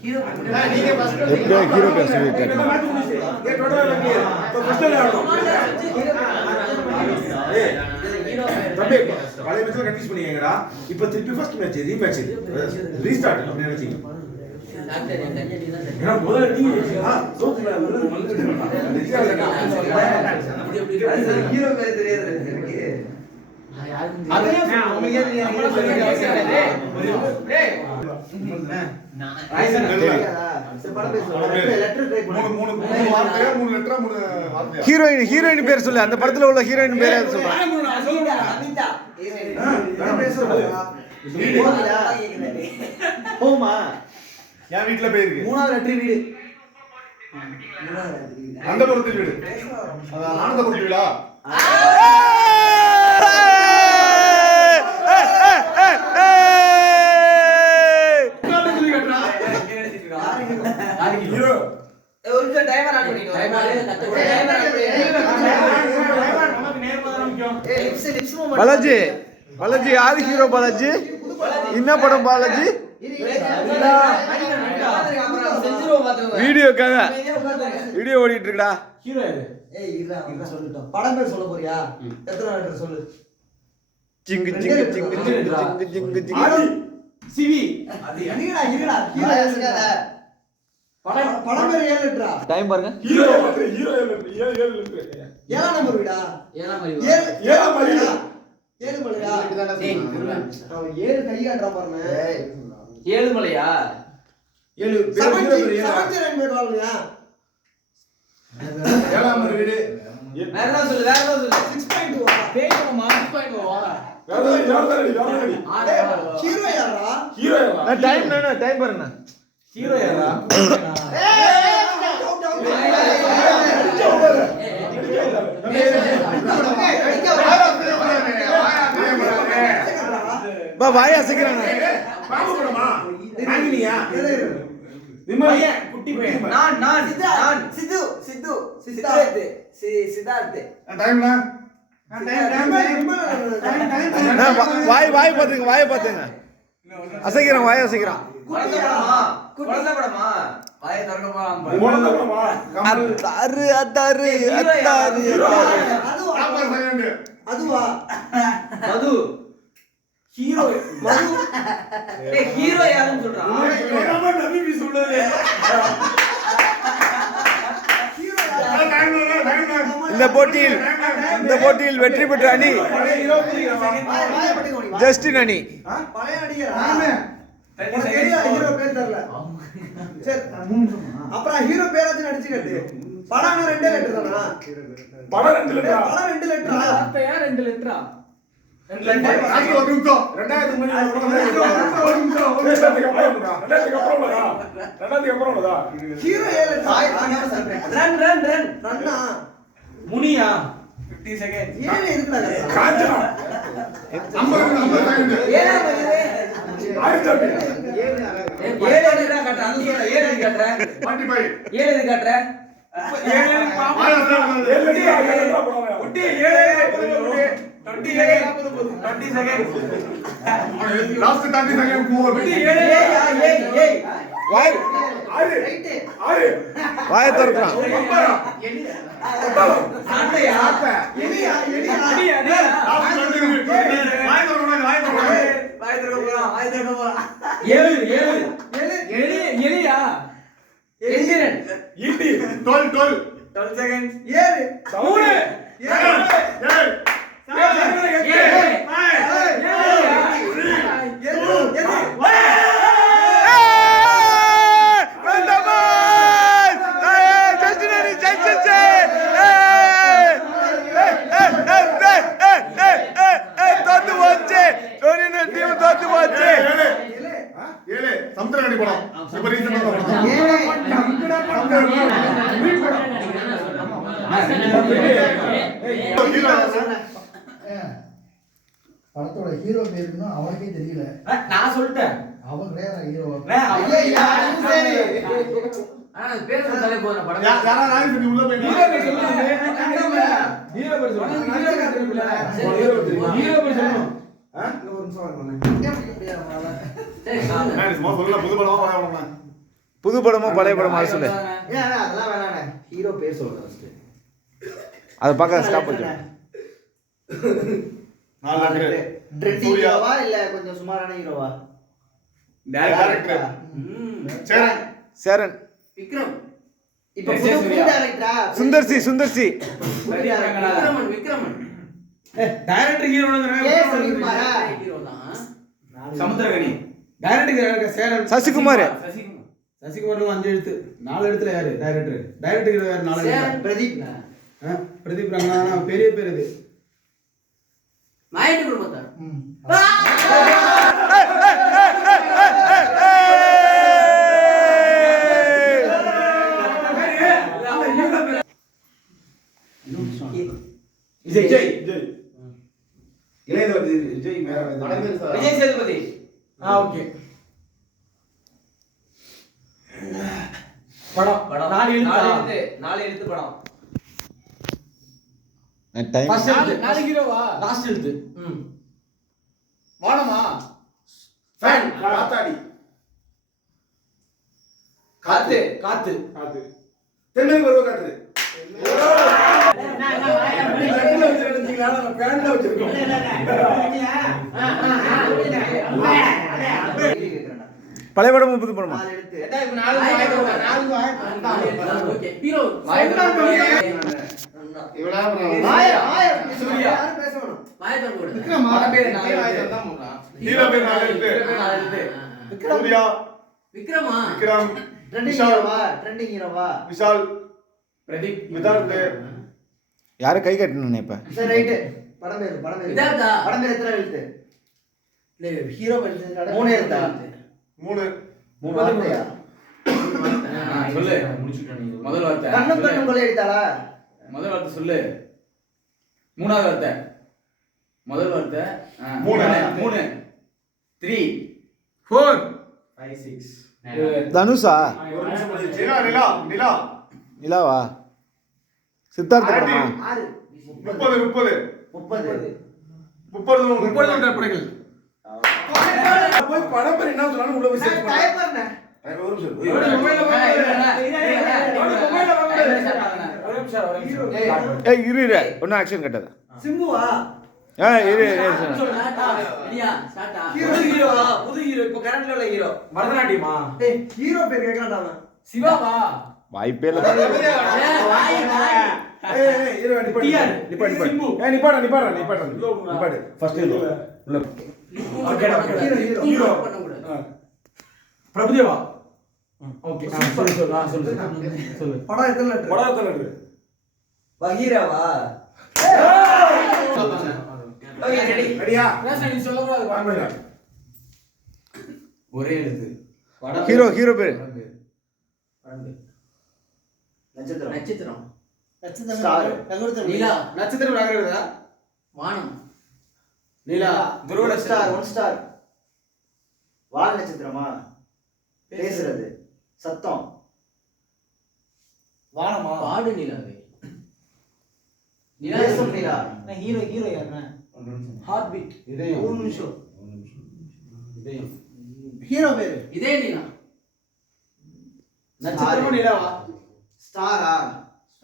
எப்படியா ஹீரோ பேர் சொல்லிட்டேன். பழைய மேட்ச்ல கன்ஃபியூஸ் பண்ணீங்கடா. இப்போ திருப்பி ஃபர்ஸ்ட் மேட்ச் ரீமேட்ச் ரீஸ்டார்ட் அப்படி நினைச்சீங்க. ஏன்னா முதல்ல நீங்க சோத்துல ஹீரோ பேர் தெரியாது எனக்கு. ஹீரோயின் பேர் சொல்லு. அந்த படத்துல உள்ள ஹீரோயின் பேர் சொல்றேன். என் வீட்டுல போயிருக்கு. மூணாவது லெட்டர் வீடு. அந்த படத்தில் வீடு. ஆனந்த படத்தில் வீடா? பாலாஜி பாலாஜி யாரு ஹீரோ? பாலாஜி என்ன படம்? பாலாஜி வீடியோக்காக வீடியோ ஓடிட்டு இருக்கடா. ஹீரோ யாரு? ஏய் இருடா சொல்லிட்டோம். படம் பேர் சொல்ல போறியா? எத்தனை லெட்டர் சொல்லு. ஜிங்கு ஜிங்கு ஜிங்கு ஜிங்கு ஜிங்கு ஜிங்கு சிவி. அது என்னடா இருடா. ஹீரோ யாருடா? படம் பேர் 7 லெட்டரா? டைம் பாருங்க. Hero 7 letter. 7 நம்பர் வீடா? 7 மலையா? 7 மலையா? அவன் 7 கையாடுறா பாருங்க. 7 மலையா? 7 பேர். 7 பேர் வாங்கலையா? 7ஆம் வீடு. வேற என்ன சொல்லு? வேற என்ன சொல்லு? 6.2 வா? பேய்மா 6.2 வா? ஹீரோ யாரா? ஹீரோ யாரா? டைம் பாருங்க. ஹீரோ யாரா? பா வாய் அசைக்கிறானே. பாபு படமா? நாகினியா? விமலைய குட்டி பையன். நான் சித்து சித்தார்த். டைம்னா? வாய் பாத்துங்க. வாயை பாத்துங்க. அசைக்கிறான். வாய் அசைக்கிறான். குழந்தை படமா? வாயை திறக்க போறான். குழந்தை படமா? அத்தாரு அத்தாரு அத்தாரு அத்தாரு. அதுவா? மது. ஹீரோ மது. ஏய் ஹீரோ யாருன்னு சொல்றான்? நம்ம நபி சொல்லுது. இந்த போட்டியில் வெற்றி பெற்ற அணி ஜஸ்டின் அணி. பழைய நடிகர். ஹீரோ பேர் தெரியல. சரி அப்புறம் ஹீரோ பேராச்சும் நடிச்சு கட்டு. படம் 2 லெட்டர் தானா? படம் 2 லெட்டரா? படம் 2 லெட்டரா? அப்ப யார் 2 லெட்டரா? 2 லெட்டர். அது ஒரு நிமிஷம். 2000 மணி ஒரு நிமிஷம். 2000க்கு அப்புறம் உள்ளதா? Hero 7 letter. ரன்னா முனியா? 50 செகண்ட். 7 இருக்குடா. காஞ்சனா 50 செகண்ட். 7 மணிவே. ஆயிரத்தி 7 எதுடா கட்டற? அந்த சொல்ற 7 எது கட்டற? 25. 7 எது கட்டற? 7 பாப்பா. 7 லெட்டர் போடுவாங்க. ஒட்டி 7 20 செகண்ட். லாஸ்ட் 30 செகண்ட் போர். ஒட்டி 7 வாய் வாயை திறக்கிறான். சாட்டையா? எலியா? எலியா? எந்திரன். 12 செகண்ட். 7 3 சமுத்திரகனி படம். இப்ப ரீசன்ட்டா படத்தோட ஹீரோ பேருன்னு அவனுக்கே தெரியல. நான் சொல்லிட்டேன். அவன் கிடையாது ஹீரோ. பேர் சொல்லிட்டாலே போதும். படம் யாரா நாய் சொல்லி உள்ள போய் ஹீரோ பேர் சொல்லுங்க. ஹீரோ பேர் சொல்லுங்க. ஹீரோ பேர் சொல்லுங்க. ஒரு நிமிஷம் வரணும். சும்மா சொல்லல புது படமா படம். புது படமோ பழைய படமோ அது சொல்லு. ஏன் அதெல்லாம் வேணாண்ணே, ஹீரோ பேர் சொல்றேன் ஃபர்ஸ்ட். அதை பார்க்க ஸ்டாப் பண்ணு. ட்ரெண்டிங் ஹீரோவா இல்ல கொஞ்சம் சுமாரான ஹீரோவா? டைரக்டர் சேரன். சேரன். விக்ரம். இப்ப புது டைரக்டரா? சுந்தர்சி. சுந்தர்சி. விக்ரமன். டைரக்டர் ஹீரோங்கற ஹீரோ தான். சமுத்திரகனி. டைரக்டர் சேரன். சசிகுமார். சசிகுமார் 5 எழுத்து. 4 எழுத்துல யாரு டைரக்டர்? டைரக்டர் ஹீரோ யாரு? 4 எழுத்து. பிரதீப். பிரதீப் ரங்கநாதனா பெரிய பேர் இது. மாயண்டி குடும்பத்தார். விஜய். இளையதளபதி விஜய் விஜய் சேதுபதி. ஓகே. படம் 4 எழுத்து. 4 எழுத்து படம். டைம். ஃபர்ஸ்ட் எழுத்து. 4 ஹீரோவா? லாஸ்ட் எழுத்து. வானமா? ஃபேன் காத்தாடி. காத்து. தென்னை பருவ காத்து. பழைய படமோ புது படமா? 4 எழுத்து. ஓகே. ஹீரோ. சூர்யா. யாரும் பேச வேணும். மாயத்தன் கூட. விக்ரமா? ஹீரோ பேர் 4 எழுத்து. சூர்யா. விக்ரமா? விக்ரம். ட்ரெண்டிங் ஹீரோவா? விஷால். பிரதீப். விதார்த். யாரு கை கட்டணும் இப்ப? சரி ரைட். படம் பேர். விதார்த்தா? படம் பேர் எத்தனை எழுத்து? இல்ல ஹீரோ பேர் 3 எழுத்தா? 3 வார்த்தையா? சொல்லு. முடிச்சிட்டேன். முதல் வார்த்தை. கண்ணும் கொள்ளை அடித்தாளா? முதல் வார்த்தை சொல்லு. மூணாவது வார்த்தை. முதல் வார்த்தை 3 3 4 5 6 தனுஷா? நிலா. நிலாவா? சித்தார்த்த படமா? 6 30 படங்கள். போய் படம் பேர் என்ன சொன்னாலும் உள்ள போய் செக் பண்ணு. டைப் பண்ணு. ஒரு நிமிஷம். ஏய் இரு ஒன்னும் ஆக்ஷன் கட்டாத. சிம்புவா? இரு ரெடியா? ஸ்டார்ட்டா? ஹீரோவா? புது ஹீரோ இப்போ கரண்ட்ல உள்ள ஹீரோ. பரதநாட்டியமா? டேய் ஹீரோ பேர் கேக்குறான்டா அவன். சிவாவா? வாய்ப்பே இல்ல. நிப்பாடு. ஃபர்ஸ்ட் உள்ள. ஹீரோ பண்ண கூடாது. பிரபுதேவா? ஓகே. சொல்லு. படம் எத்தனை லெட்டர்? வகீராவா? Okay ready. ரெடியா? நீ சொல்ல கூடாது. ஒரே எழுத்து. ஹீரோ பேர்? நட்சத்திரம். ஸ்டார். நிலா. நட்சத்திரம் நகருதா? வானம். நீலா. துருவ ஸ்டார். 1 ஸ்டார். வால் நட்சத்திரமா? பேசுறது. சத்தம். வானமா? பாடு நிலாவே. பேசும் நிலா. ஹீரோ யாருன்னா? Heartbeat. இதயம். 1 நிமிஷம். இதயம். ஹீரோ பேரு? இதே நிலா. நட்சத்திரம் நிலாவா? ஸ்டாரா?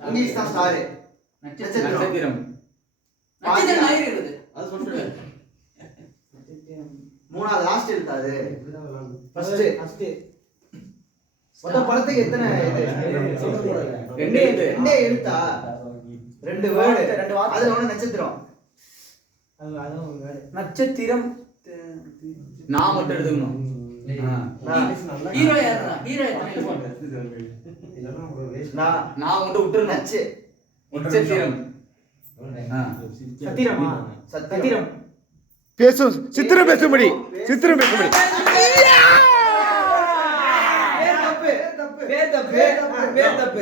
இங்கிலீஷ் தான் ஸ்டார். நட்சத்திரம். நட்சத்திரம். நட்சத்திரம் ஆகிறது. அது சொல்லுங்க. மூணாவது லாஸ்ட் எழுத்தா அது? ஃபர்ஸ்ட். மொத்த படத்துக்கு எத்தனை இது? 2 எழுத்து. 2 எழுத்தா? 2 வேர்டு. அதுல ஒண்ணு நட்சத்திரம். நட்சத்திரம். நான் மட்டும் எடுத்துக்கணும். ஹீரோ யாரா? ஹீரோ எத்தனை? நான் மட்டும் விட்டுறணும். நட்ச. நட்சத்திரம். சத்திரமா? சத்திரம். பேசும் சித்திரம் பேசும்படி. பேர் தப்பு.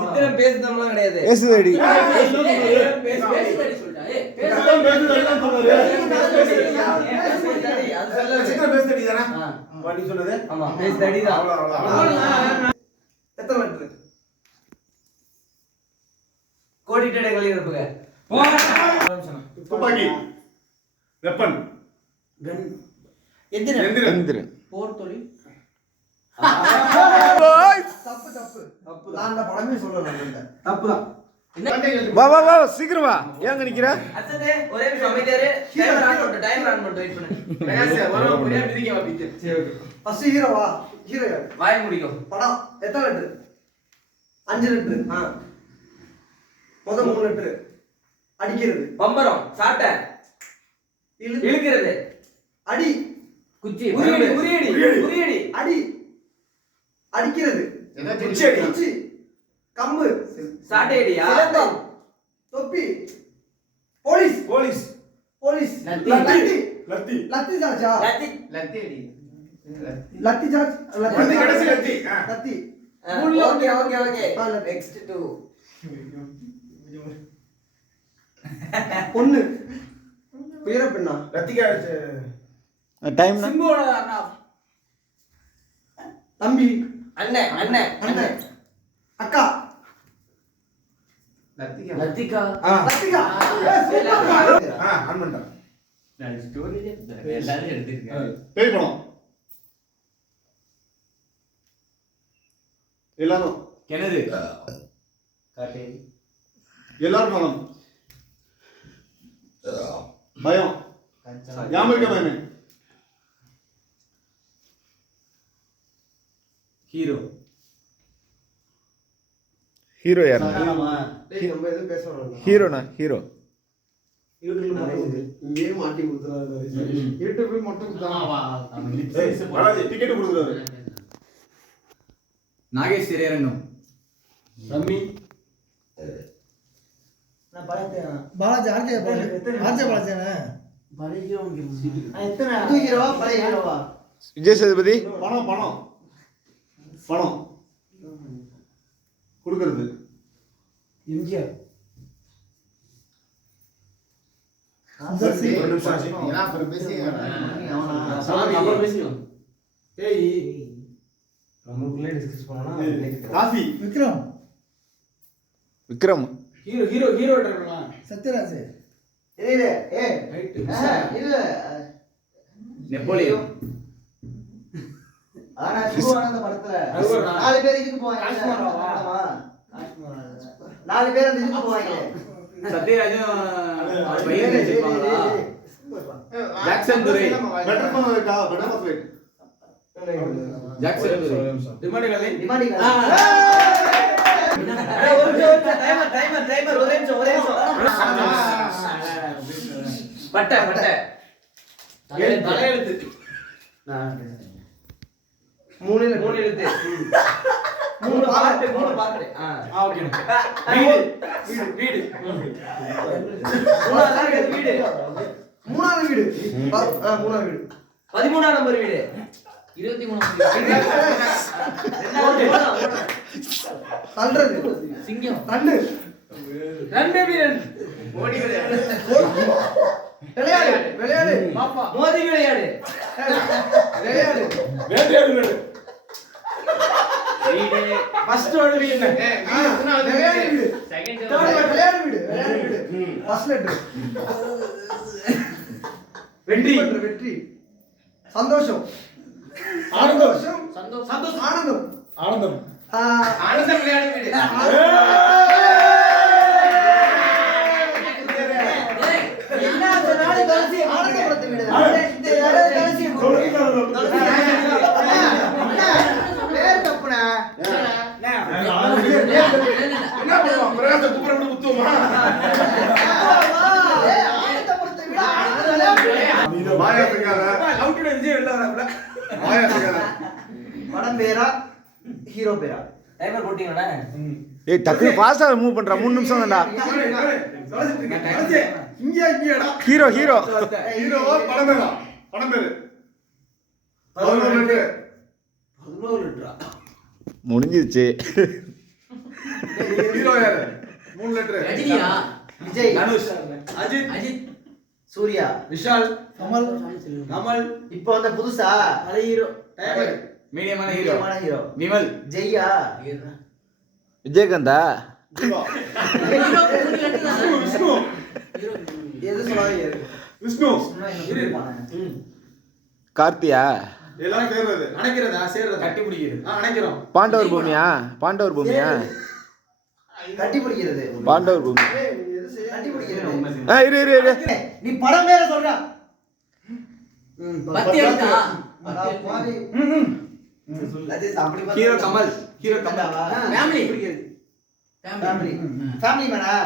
சித்திரம் பேசுதம்லாம் கிடையாது. பேசுதடி. பேசுதடி சொல்லிட்டா. எத்தனை லெட்டர்? கோடிட்டே கலி இருப்புங்க. துப்பாக்கி. வெப்பன். எந்திரன். எந்திரன். போர் தொழில். நான் அந்த படமே சொல்லல. தப்புதான். வா வா வா சீக்கிரம் வா. ஏங்க நிக்கிற? அசதே ஒரே நிமிஷம் அமைதியாரு. டைமர் ஆன் பண்ணு வெயிட் பண்ணு. பிரகாஷ் வர முடியா மிதிக்க வா பிச்சு. சரி ஓகே. ஃபர்ஸ்ட் ஹீரோவா? ஹீரோ யார்? வாய் முடிக்கும். படம் எத்தனை லெட்டர்? 5 லெட்டர். முதல் 3 லெட்டர். அடிக்கிறது. பம்பரம், சாட்டை, இழுக்கிறது, அடி, குச்சி, உரியடி, அடி, அடிக்கிறது, குச்சி, கம்பு, சாட்டை அடியா, சிலம்பம், தொப்பி, போலீஸ், போலீஸ், லத்தி சார்ஜா, lathi charge, lathi. Okay. Next 2 பொண்ணு பேர பெண்ணா? டைம் சிம்போட அண்ணா. தம்பி, அண்ணன், அக்கா, லத்திகா, லத்திகா. எல்லாரும் எடுத்துருக்காங்க. பேய் படம் எல்லாரும் கிணறு. எல்லாரும் படம் பயம் யாமரிக்க பயமே ஹீரோ. ஹீரோ யார்? டேய் நம்ம எதுவும் பேச வேணாம். ஹீரோனா ஹீரோ. யூடியூப்ல மாட்டி இங்கேயே மாட்டி கொடுத்துறாரு. யூடியூப்ல மட்டும் டிக்கெட் கொடுக்குறாரு. நாகேஷ் திரையரங்கம். ரம்மி. நான் பார்த்தேன். பாலாஜி ஆர்ஜே பாலாஜியானே. எத்தனை புது ஹீரோவா பழைய ஹீரோவா? விஜய் சேதுபதி. பணம் கொடுக்கறது. எம்ஜிஆர். சுந்தர் நம்மளுக்குள்ளே டிஸ்கஸ் பண்ணோம்னா காசி. விக்ரம். ஹீரோ ட்ரைவரா? சத்யராஜ். இல்ல நெப்போலியன். ஆனா சுருவானந்த படத்துல 4 பேர் இதுக்கு போவாங்க. 4 பேர் அந்த இதுக்கு போவாங்க. சத்யராஜன் அவர் பையன் வச்சிருப்பாங்களா? ஜாக்சன் துரை. பெட்டர் பண்ண வைக்கா பெட்டர் பண்ண வைக்க. ஜாக்சன் துரை. டிமாண்டி காலே. டைமர் ஒரே நிமிஷம். பட்டை தலையெழுத்து. 3 எழுத்து. 3 பாட்டு. ஓகே. வீடு. மூணாவது வீடு. 13ஆம் நம்பர் வீடு. 23ஆம் தள்ளுறது. சிங்கம். தண்டு. ரெண்டு வீரன். ஓடி விளையாடு. பாப்பா மோதி விளையாடு. விளையாடு. வீடு. ஃபர்ஸ்ட் ஒரு வீடு. விளையாடு வீடு. செகண்ட் விளையாடு வீடு. First letter. வெற்றி. சந்தோஷம். ஆனந்தம். ஆனந்தம் விளையாடு வீடு. என்ன சொன்னாலும் கடைசி ஆனந்தபுரத்து வீடு. பேர் தப்புனா. என்ன பண்ணுவோம் பிரகாச குப்புற விட்டு குத்துவோமா? ஆனந்தபுரத்து வீடு. மாயாத்துக்கார லவ் டுடே விஜய் வெளில வராப்ல. மாயாத்துக்கார படம் பேரா ஹீரோ பேரா? டைமர் போட்டீங்களா? ஏய் டக்கு ஃபாஸ்டா மூவ் பண்றா. 3 நிமிஷம் தான்டா. இங்கடா ஹீரோ ஹீரோவா படம் பேரா? படம் பேரு 11 லெட்டர். 11 லிட்டரா? முடிஞ்சிருச்சு. ஹீரோ யாரு? 3 லெட்டர். ரஜினியா? விஜய். தனுஷ். அஜித். சூர்யா. விஷால். கமல். இப்போ வந்த புதுசா பழைய ஹீரோ. டைமர். மீடியமான ஹீரோ. ஹீரோ. விமல். ஜெய்யா. விஜயகாந்தா. விஷ்ணு. எது சொல்லாதீங்க. விஷ்ணு. கார்த்தியா. எல்லாம் சேர்றது. அணைக்கிறதா சேர்றதா கட்டி பிடிக்கிறது அணைக்கிறோம். பாண்டவர் பூமியா? பாண்டவர் பூமியா? கட்டி பிடிக்கிறது. பாண்டவர் பூமி. கட்டி பிடிக்கிறது. இரு இரு இரு. நீ படம் பேர சொல்ற. பத்தி எடுத்தா பாதி. அது அப்படி பார்த்தா hero Kamal. Hero Kamal. Family family. Family மேனா?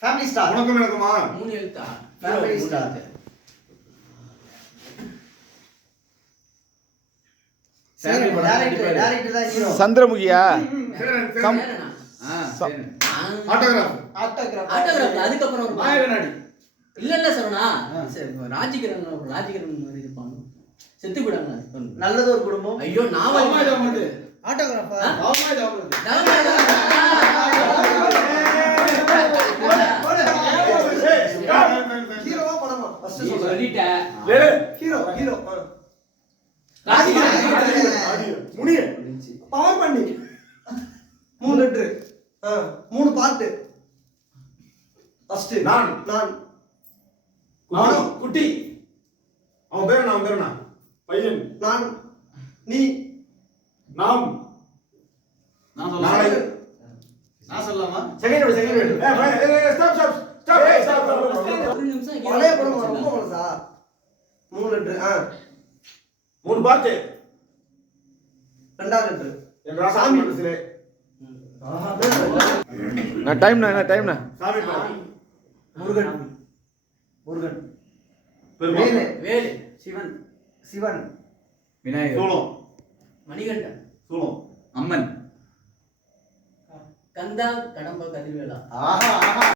Family star. உனக்கும் எனக்குமா? 3 எழுத்தா ஃபேமிலி ஸ்டார். டைரக்டர் தான் ஹீரோ. சந்திரமுகியா? சம் ஆட்டோகிராஃப். ஆட்டோகிராஃப் அதுக்கு அப்புறம் ஒரு நாயகனாடி. இல்ல சரவணா ராஜகிரண் மாதிரி இருப்பாங்க செத்து போயிடாங்க நல்லது ஒரு குடும்பம். ஐயோ நாவல் ஆட்டோகிராஃபா? ஹீரோவா படமா? ஃபர்ஸ்ட் சொல்றேன். சொல்லிட்டேன் ஹீரோ ஹீரோ. முனிய. பவர் பண்ணி 3 லிட்டர் 3 பார்ட். ஃபர்ஸ்ட் நான். குட்டி. அவன் பேர் என்ன? பையன். நான் நீ நாம். நான் நாளை. சொல்லலாம். நான் சொல்லலாமா? Second stop. ஒரு நிமிஷம் பழைய படம் ரொம்ப பழசா? 3 லிட்டர் 3 பார்ட். 2 லிட்டர். என் ராசாமி மனசிலே. நான் டைம்ண்ணா சாமி பாரு. முருகன். பெருமாள். வேலு சிவன். விநாயகர். சூலம். மணிகண்டன் சூலம். அம்மன். கந்தா கடம்பா கதிர்வேலா ஆஹா